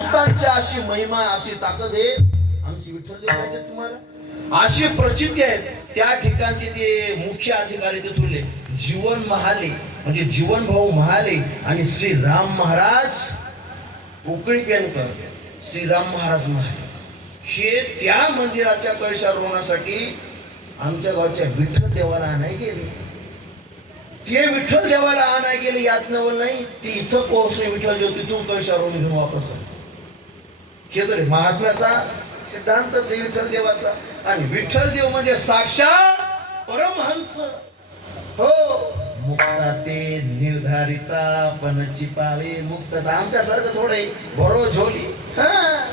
संस्थांची अशी महिमा अशी ताकद आहे आमची विठ्ठल देव माहिती तुम्हाला अशी प्रचिती आहे त्या ठिकाणचे ते मुख्य अधिकारी तिथले जीवन महाले म्हणजे जीवन भाऊ महाले आणि श्री राम महाराज उकळी पेनकर श्रीराम महाराज महाले हे त्या मंदिराच्या कळशारोहणासाठी आमच्या गावच्या विठ्ठल देवाला आणाय गेले. ते विठ्ठल देवाला आणाय गेले यात नवल नाही ते इथं पोहोचले विठ्ठल देव तिथून कळशारोहण घेऊन वापस हे तरी महात्म्याचा सिद्धांतच आहे विठ्ठल देवाचा. आणि विठ्ठल देव म्हणजे साक्षात परमहंस हो मुक्ता ते निर्धारिता पणची पावे मुक्तता आमच्यासारखं थोडे बरो झोली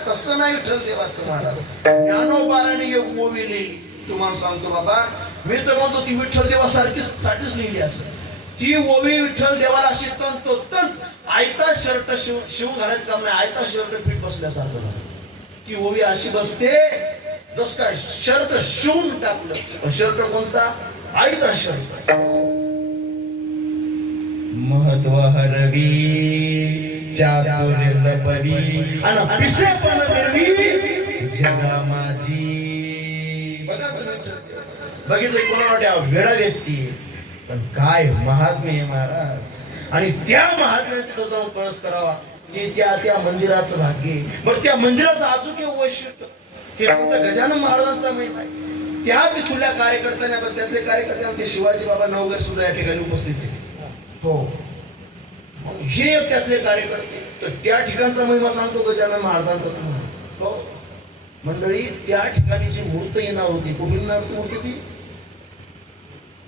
तसं नाही विठ्ठल देवाचं महाराज ज्ञानोबाराने योग ओवी लिहिली. तुम्हाला सांगतो बाबा मी तर म्हणतो ती विठ्ठल देवासारखीच लिहिली असं ती ओवी विठ्ठल देवाला अशी तंतोतंत आयता शर्ट शिव घालायचं काम नाही आयता शर्ट फिट बसल्यासारखं ती ओवी अशी बसते जस काय शर्ट शिवून टाकलं. शर्ट कोणता आयता शर्ट महत्व हरवी चातुर्य लपवी आणि पिसेपण मिळवी जगा माझी. बघा बघितलं कोणा वाट्या वेळा व्यक्ती पण काय महात्म्य महाराज आणि त्या महात्म्याने तिथं जाऊन कळस करावा की त्या मंदिराचं भाग्य. मग त्या मंदिराचं अजून वैशिष्ट्य हे फक्त गजानन महाराजांचा महिमा आहे. त्या तिथल्या कार्यकर्त्यांनी आता त्यातले कार्यकर्ते शिवाजी बाबा नवगर सुद्धा या ठिकाणी उपस्थित आहे हो हे त्यातले कार्यकर्ते तर त्या ठिकाणचा महिमा सांगतो गजानन महाराजांचा तुम्हाला हो मंडळी. त्या ठिकाणी जी मूर्त येणार होती कुठून येणार होती मूर्ती ती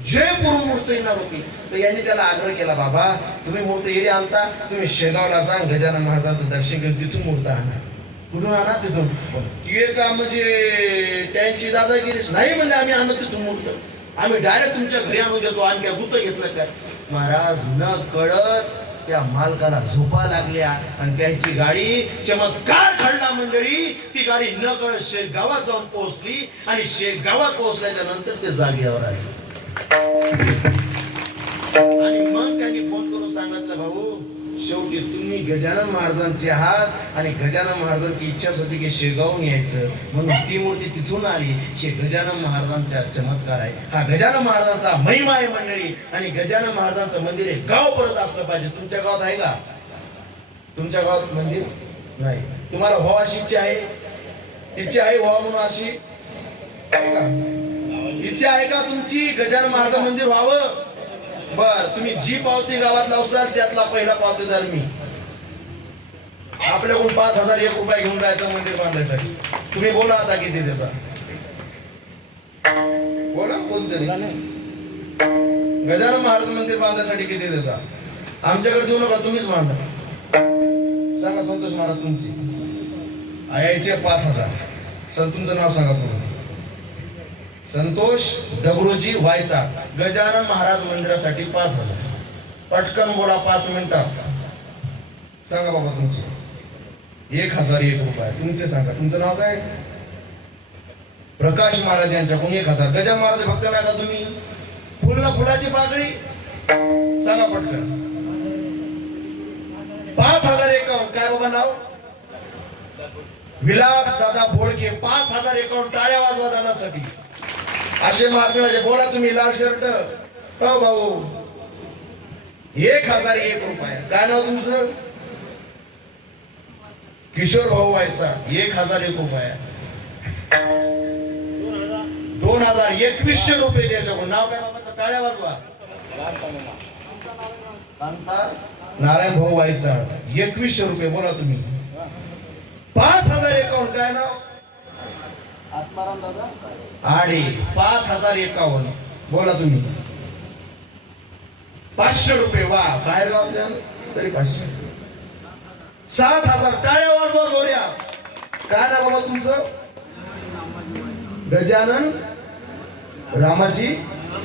जयपूर मूर्त येणार होती तर यांनी त्याला आग्रह केला बाबा तुम्ही मूर्त येरी आणता तुम्ही शेगावला जा गजानन महाराजांचं दर्शन घेऊन तिथून मूर्त आणा. कुठून आणा तिथून ते का म्हणजे त्यांची दादागिरीच नाही म्हणजे आम्ही आणतो तिथून मूर्त आम्ही डायरेक्ट तुमच्या घरी आणून देतो आणखी गुत घेतलं काय महाराज न कळत त्या मालकाला झोपा लागल्या आणि त्यांची गाडी चमत्कार घडला मंडळी. ती गाडी न कळत शेगावात जाऊन पोहोचली आणि शेगावात पोहोचल्याच्या नंतर ते जागेवर आले आणि मग त्यांनी फोन करून सांगितलं भाऊ शेवटी तुम्ही गजानन महाराजांचे आहात आणि गजानन महाराजांची इच्छाच होती की शेगावून यायचं म्हणून ती मूर्ती तिथून आली. हे गजानन महाराजांचा चमत्कार आहे हा गजानन महाराजांचा महिमा आहे मंडळी. आणि गजानन महाराजांचं मंदिर आहे गाव परत असलं पाहिजे. तुमच्या गावात आहे का तुमच्या गावात मंदिर नाही तुम्हाला व्हावा अशी इच्छा आहे इच्छा आहे व्हावा म्हणून अशी आहे का इच्छा आहे का तुमची गजानन महाराज मंदिर व्हावं. बर तुम्ही जी पावती गावात लावसाल त्यातला पहिला पावतीदार मी. आपल्याकडून 5,001 रुपये घेऊन जायचं मंदिर बांधायसाठी. तुम्ही बोला आता किती देता बोला कोणतरी गजानन महाराज मंदिर बांधण्यासाठी किती देता. आमच्याकडे देऊ नका तुम्हीच बांधा. सांगा संतोष महाराज तुमची यायचे 5,000. सर तुमचं नाव सांगा तुम्ही. संतोष दगडूजी व्हायचा गजानन महाराज मंदिरासाठी 5,000. पटकन बोला 5 मिनिटात. सांगा बाबा तुमची 1,001 रुपये. तुमचे सांगा तुमचं नाव काय. प्रकाश महाराज यांच्याकडून 1,000. गजानन महाराज भक्त नाही का तुम्ही. फुल ना फुलाची पाकळी सांगा पटकन. 5,051. काय बाबा नाव विलास दादा बोळके. 5,051 टाळ्या वाजवा दादासाठी. असे महात्मे माझे बोला तुम्ही लाल शर्ट हो भाऊ 1,001 रुपये. काय नाव तुमचं किशोर भाऊ व्हायचा 1,001 रुपये. 2,021 रुपये द्यायचं. नाव काय बाबाचं टाळ्या वाजवा. नारायण भाऊ व्हायचा 21 रुपये. बोला तुम्ही 5,051. काय नाव आत्माराम दादा आडे 5,051. बोला तुम्ही 500 रुपये. वा बाहेर गाव तरी 500. 7,000 टाळ्या वाजवा जोड्या. काय नाव बाबा तुमचं गजानन रामाची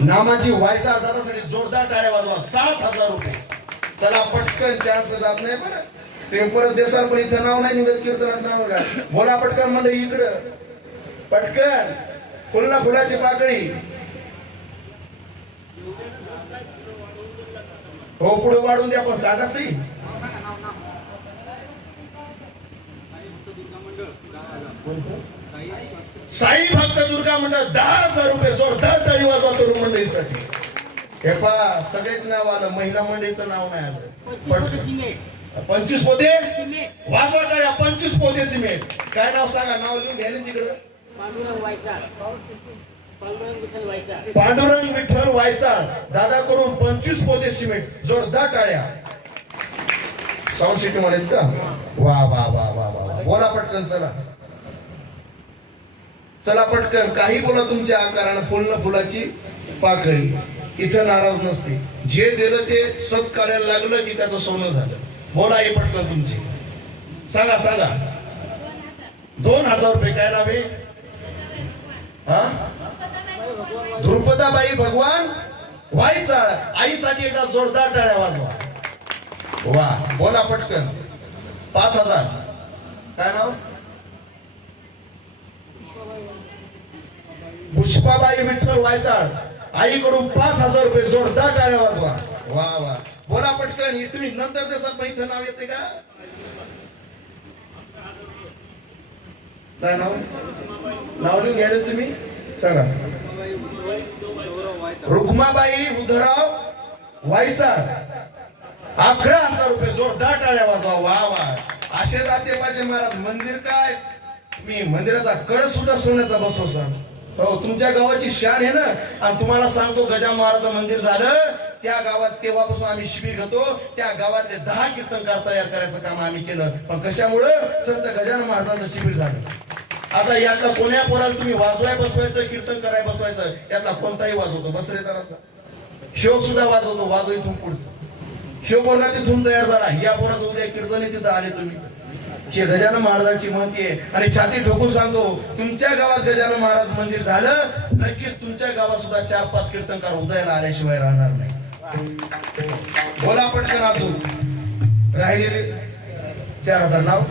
नामाची व्हायचा दादासाठी जोरदार टाळ्या वाजवा. 7,000 रुपये. चला पटकन चान्स जात नाही बरं. ते परत देसाल पण इथं नाव नाही निघत कीर्तनात नाव बघा. बोला पटकन म्हणलं इकडं पटकन. फुलना फुलाची पाकळी हो पुढे वाढून द्या पण सांगाच नाही. साई भक्त दुर्गा मंडळ 10,000 रुपये. जोरदार टाळी वाजवा तरुण मंडळीसाठी. हे पहा सगळेच नाव आलं, महिला मंडळीचं नाव नाही आलं. 25 पोते वाजवा टाळ्या. 25 पोते सिमेंट. काय नाव सांगा, नाव लिहून घ्यायला तिकडं. पांडुरंग विठ्ठल वायचाळ दादा करून 25 पोते सिमेंट. जोरदार टाळ्या. साऊंड सिटी मध्ये का? वा वा वा वा वा. बोला पटकन. चला चला पटकन. काही बोला तुमच्या आकारानं. फुल न फुलाची पाकळी. इथं नाराज नसते. जे दिलं ते सत्कार्याला लागलं की त्याचं सोनं झालं. बोला हे पटकन तुमची. सांगा सांगा. 2,000 रुपये. काय नाव आहे? हा, द्रुपदाबाई भगवान वायचाळ. आईसाठी एकदा जोरदार टाळ्या वाजवा. वा. बोला पटकन. 5,000. काय नाव? पुष्पाबाई विठ्ठल वायचाळ. आईकडून 5,000 रुपये. जोरदार टाळ्या वाजवा. वा वा. बोला पटकन. तुम्ही नंतर देसाल पण इथं नाव येते का? काय नाव? नाव लिहून घ्यायला तुम्ही सांगा. रुक्माबाई उद्धवराव वायचाळ. 11,000 रुपये. जोरदार टाळ्या वाजवा. वा वा. असे दाते पाहिजे महाराज. मंदिर काय, मी मंदिराचा कळस सुद्धा सोन्याचा बसवतो सर. हो, तुमच्या गावाची शान आहे ना. आणि तुम्हाला सांगतो, गजानन महाराज मंदिर झालं त्या गावात तेव्हापासून आम्ही शिबिर घेतो. त्या गावातले 10 कीर्तनकार तयार करायचं काम आम्ही केलं. पण कशामुळं? संत गजानन महाराजांचं शिबिर झालं. आता यातला कोण्या पोराला तुम्ही वाजवाय बसवायचं, कीर्तन कराय बसवायचं, यातला कोणताही वाजवतो. बसले तर असता शिव सुद्धा वाजवतो. वाजव इथून पुढचं. शिव पोरगा तिथून तयार झाला. या पोराचं उद्या कीर्तन तिथं आले तुम्ही. हे गजानन महाराजांची महती आहे. आणि छाती ठोकून सांगतो, तुमच्या गावात गजानन महाराज मंदिर झालं, नक्कीच तुमच्या गावात सुद्धा 4-5 कीर्तनकार उदयाला आल्याशिवाय राहणार नाही. बोला पटकन. अजून राहिलेले 4,000 नाव.